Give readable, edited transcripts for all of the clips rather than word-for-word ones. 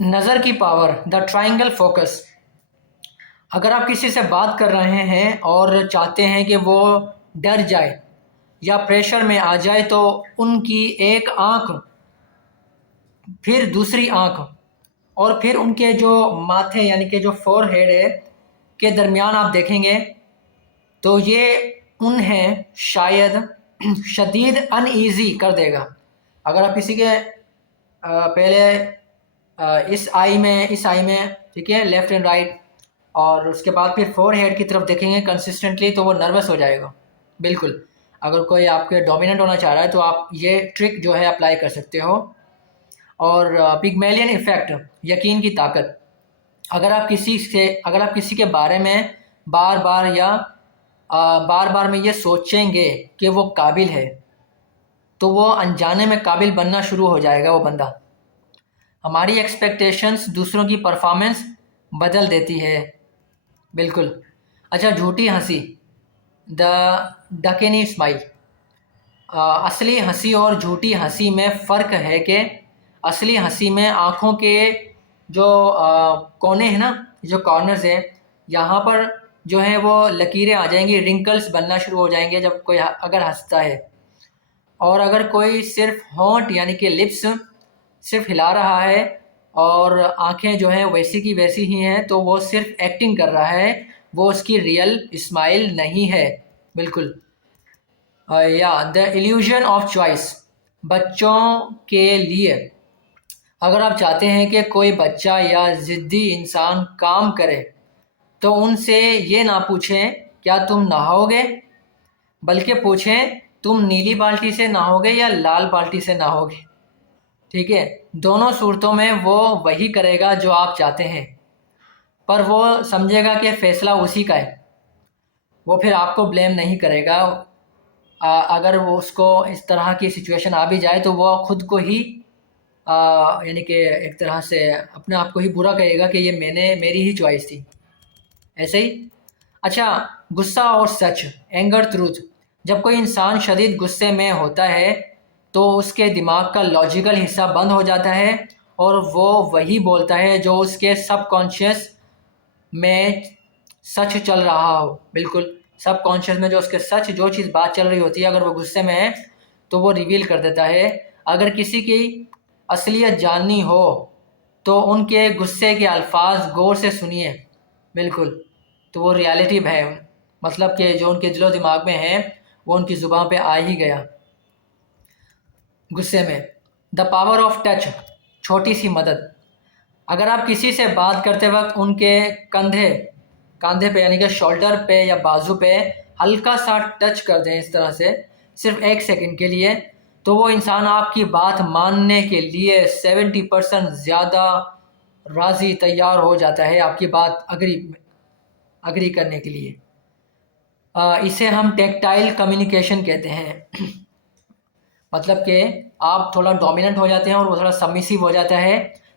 नज़र की power, the triangle focus. अगर आप किसी से बात कर रहे हैं और चाहते हैं कि वो डर जाए या प्रेशर में आ जाए, तो उनकी एक आंख, फिर दूसरी आंख, और फिर उनके जो माथे यानी कि जो फोरहेड है के दरमियान आप देखेंगे तो ये उन्हें शायद शदीद अनईज़ी कर देगा। अगर आप किसी के पहले इस आई में, ठीक है, लेफ़्ट एंड राइट, और उसके बाद फिर फोरहेड की तरफ देखेंगे कंसिस्टेंटली, तो वो नर्वस हो जाएगा। बिल्कुल, अगर कोई आपके डोमिनेंट होना चाह रहा है तो आप ये ट्रिक जो है अप्लाई कर सकते हो। और पिग्मेलियन इफ़ेक्ट, यकीन की ताकत। अगर आप किसी के बारे में बार बार या बार बार में ये सोचेंगे कि वो काबिल है, तो वो अनजाने में काबिल बनना शुरू हो जाएगा वो बंदा। हमारी एक्सपेक्टेशंस दूसरों की परफॉर्मेंस बदल देती है। बिल्कुल। अच्छा, झूठी हंसी, द डकेनी स्माइल। असली हंसी और झूठी हंसी में फ़र्क है कि असली हंसी में आँखों के जो कोने हैं ना, जो कॉर्नर्स हैं, यहाँ पर जो है वो लकीरें आ जाएंगी, रिंकल्स बनना शुरू हो जाएंगे जब कोई अगर हंसता है। और अगर कोई सिर्फ होंठ यानी कि लिप्स सिर्फ हिला रहा है और आंखें जो हैं वैसी की वैसी ही हैं, तो वो सिर्फ एक्टिंग कर रहा है, वो उसकी रियल स्माइल नहीं है। बिल्कुल। या द इल्यूजन ऑफ चॉइस, बच्चों के लिए। अगर आप चाहते हैं कि कोई बच्चा या ज़िद्दी इंसान काम करे, तो उनसे ये ना पूछें क्या तुम नहाओगे, बल्कि पूछें तुम नीली बाल्टी से नहाओगे या लाल बाल्टी से नहाओगे। ठीक है, दोनों सूरतों में वो वही करेगा जो आप चाहते हैं, पर वो समझेगा कि फ़ैसला उसी का है। वो फिर आपको ब्लेम नहीं करेगा। अगर वो उसको इस तरह की सिचुएशन आ भी जाए तो वो खुद को ही यानी कि एक तरह से अपने आप को ही बुरा कहेगा कि ये मेरी ही चॉइस थी। ऐसे ही। अच्छा, गुस्सा और सच, एंगर ट्रूथ। जब कोई इंसान शदीद गुस्से में होता है तो उसके दिमाग का लॉजिकल हिस्सा बंद हो जाता है और वो वही बोलता है जो उसके सबकॉन्शियस में सच चल रहा हो। बिल्कुल, सबकॉन्शियस में जो उसके सच जो चीज़ बात चल रही होती है, अगर वो गुस्से में है तो वो रिवील कर देता है। अगर किसी की असलियत जाननी हो तो उनके गुस्से के अल्फाज गौर से सुनिए। बिल्कुल, तो वो रियलिटी है, मतलब कि जो उनके दिलो दिमाग में है वो उनकी ज़ुबान पे आ ही गया गुस्से में। द पावर ऑफ टच, छोटी सी मदद। अगर आप किसी से बात करते वक्त उनके कंधे पे यानी कि शोल्डर पे या बाजू पे हल्का सा टच कर दें इस तरह से, सिर्फ 1 सेकंड के लिए, तो वो इंसान आपकी बात मानने के लिए 70% ज़्यादा राज़ी तैयार हो जाता है आपकी बात अग्री करने के लिए। इसे हम टेक्टाइल कम्युनिकेशन कहते हैं। मतलब कि आप थोड़ा डोमिनेंट हो जाते हैं और वो थोड़ा सबमिसिव हो जाता है,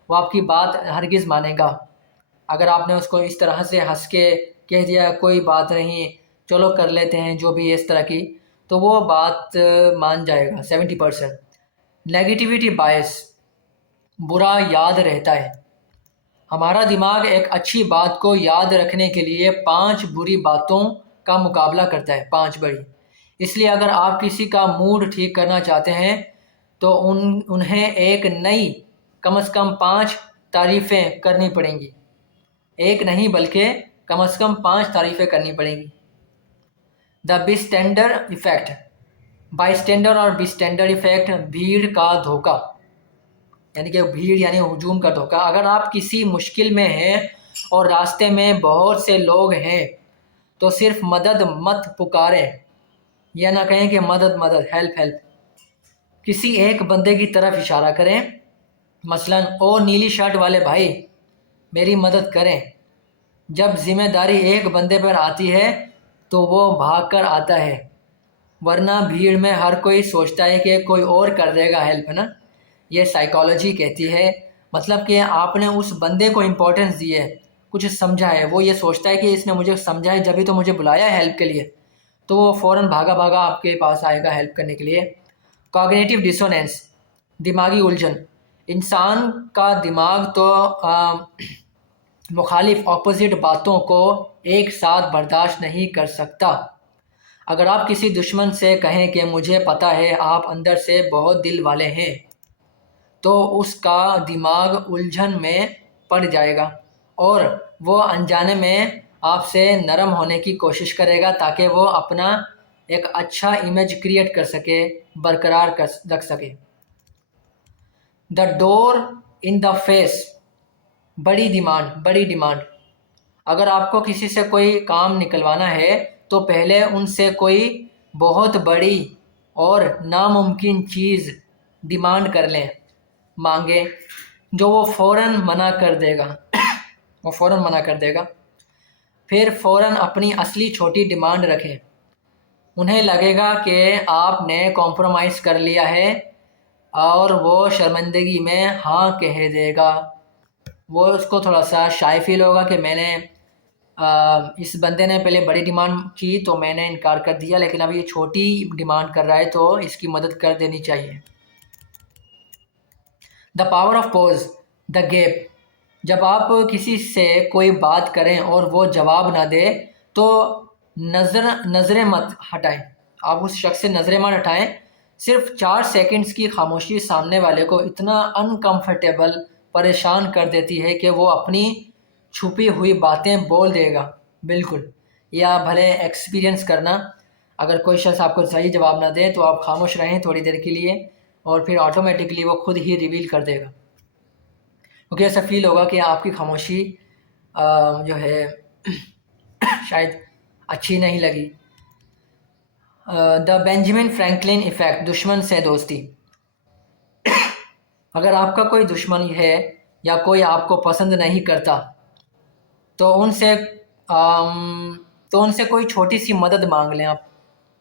वो आपकी बात हरगिज़ मानेगा। अगर आपने उसको इस तरह से हंस के कह दिया कोई बात नहीं, चलो कर लेते हैं जो भी है इस तरह की, तो वो बात मान जाएगा 70%। नेगेटिविटी बायस, बुरा याद रहता है। हमारा दिमाग एक अच्छी बात को याद रखने के लिए 5 बुरी बातों का मुकाबला करता है, 5 बड़ी। इसलिए अगर आप किसी का मूड ठीक करना चाहते हैं तो उन्हें एक नई कम से कम 5 तारीफ़ें करनी पड़ेंगी। एक नहीं बल्कि कम से कम 5 तारीफ़ें करनी पड़ेंगी। द बिस्टेंडर इफ़ेक्ट, बाइस्टेंडर और बिस्टेंडर इफ़ेक्ट, भीड़ का धोखा, यानी कि भीड़ यानी हुजूम का धोखा। अगर आप किसी मुश्किल में हैं और रास्ते में बहुत से लोग हैं तो सिर्फ मदद मत पुकारें, या ना कहें कि मदद मदद, हेल्प हेल्प। किसी एक बंदे की तरफ इशारा करें, मसलन ओ नीली शर्ट वाले भाई मेरी मदद करें। जब जिम्मेदारी एक बंदे पर आती है तो वो भागकर आता है, वरना भीड़ में हर कोई सोचता है कि कोई और कर देगा हेल्प, है ना। ये साइकोलॉजी कहती है, मतलब कि आपने उस बंदे को इम्पोर्टेंस दी है, कुछ समझा है, वो ये सोचता है कि इसने मुझे समझा है जब ही तो मुझे बुलाया है हेल्प के लिए, तो वो फ़ौरन भागा भागा आपके पास आएगा हेल्प करने के लिए। कॉग्निटिव डिसोनेंस, दिमागी उलझन। इंसान का दिमाग तो मुखालिफ ऑपोजिट बातों को एक साथ बर्दाश्त नहीं कर सकता। अगर आप किसी दुश्मन से कहें कि मुझे पता है आप अंदर से बहुत दिल वाले हैं, तो उसका दिमाग उलझन में पड़ जाएगा और वो अनजाने में आपसे नरम होने की कोशिश करेगा ताकि वो अपना एक अच्छा इमेज क्रिएट कर सके, बरकरार कर रख सके। The door in the face, बड़ी डिमांड। अगर आपको किसी से कोई काम निकलवाना है तो पहले उनसे कोई बहुत बड़ी और नामुमकिन चीज़ डिमांड कर लें, मांगे, जो वो फ़ौरन मना कर देगा। फिर फ़ौरन अपनी असली छोटी डिमांड रखें। उन्हें लगेगा कि आपने कॉम्प्रोमाइज़ कर लिया है और वो शर्मिंदगी में हाँ कह देगा। वो उसको थोड़ा सा शाय फील होगा कि मैंने इस बंदे ने पहले बड़ी डिमांड की तो मैंने इनकार कर दिया, लेकिन अब ये छोटी डिमांड कर रहा है तो इसकी मदद कर देनी चाहिए। The power of pause, the gap. जब आप किसी से कोई बात करें और वो जवाब ना दे तो नज़रें मत हटाएं। आप उस शख्स से नज़रें मत हटाएं। सिर्फ 4 सेकंड्स की खामोशी सामने वाले को इतना अनकंफर्टेबल, परेशान कर देती है कि वो अपनी छुपी हुई बातें बोल देगा। बिल्कुल, या भले एक्सपीरियंस करना, अगर कोई शख्स आपको सही जवाब ना दे तो आप खामोश रहें थोड़ी देर के लिए और फिर ऑटोमेटिकली वो खुद ही रिवील कर देगा, क्योंकि ऐसा फील होगा कि आपकी खामोशी जो है शायद अच्छी नहीं लगी। द बेंजामिन फ्रैंकलिन इफ़ेक्ट, दुश्मन से दोस्ती। अगर आपका कोई दुश्मन है या कोई आपको पसंद नहीं करता तो उनसे कोई छोटी सी मदद मांग लें आप।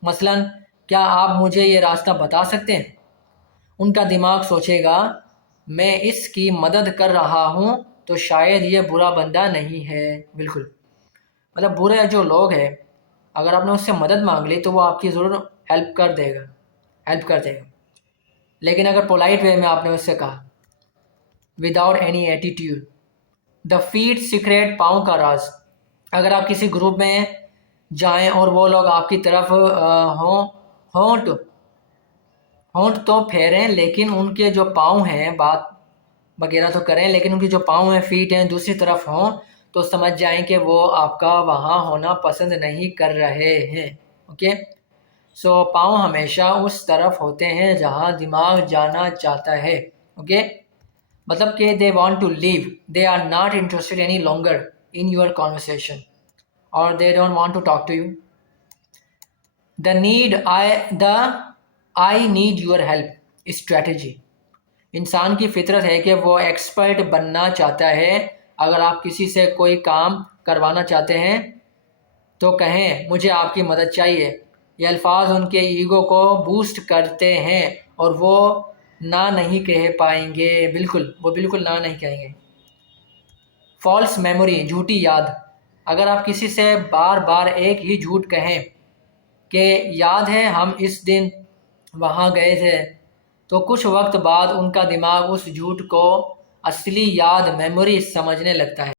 मसलन, क्या आप मुझे ये रास्ता बता सकते हैं? उनका दिमाग सोचेगा मैं इसकी मदद कर रहा हूँ तो शायद ये बुरा बंदा नहीं है। बिल्कुल, मतलब बुरे जो लोग हैं, अगर आपने उससे मदद मांग ली तो वो आपकी ज़रूर हेल्प कर देगा। लेकिन अगर पोलाइट वे में आपने उससे कहा, without any attitude. The feet secret, पाँव का राज। अगर आप किसी ग्रुप में जाएं और वो लोग आपकी तरफ होंठ तो फेरें लेकिन उनके जो पाँव हैं, बात वगैरह तो करें लेकिन उनकी जो पाँव हैं, फीट हैं, दूसरी तरफ हों, तो समझ जाएं कि वो आपका वहाँ होना पसंद नहीं कर रहे हैं। ओके, सो पाँव हमेशा उस तरफ होते हैं जहाँ दिमाग जाना चाहता है। ओके, मतलब कि they want to leave, they are not interested any longer in your conversation और they don't want to talk to you. I need your help strategy. इंसान की फितरत है कि वो एक्सपर्ट बनना चाहता है। अगर आप किसी से कोई काम करवाना चाहते हैं तो कहें मुझे आपकी मदद चाहिए। ये अल्फाज उनके ईगो को बूस्ट करते हैं और वो ना नहीं कह पाएंगे। वो बिल्कुल ना नहीं कहेंगे। फॉल्स मेमोरी, झूठी याद। अगर आप किसी से बार बार एक ही झूठ कहें कि याद है हम इस दिन वहाँ गए थे, तो कुछ वक्त बाद उनका दिमाग उस झूठ को असली याद, मेमोरी समझने लगता है।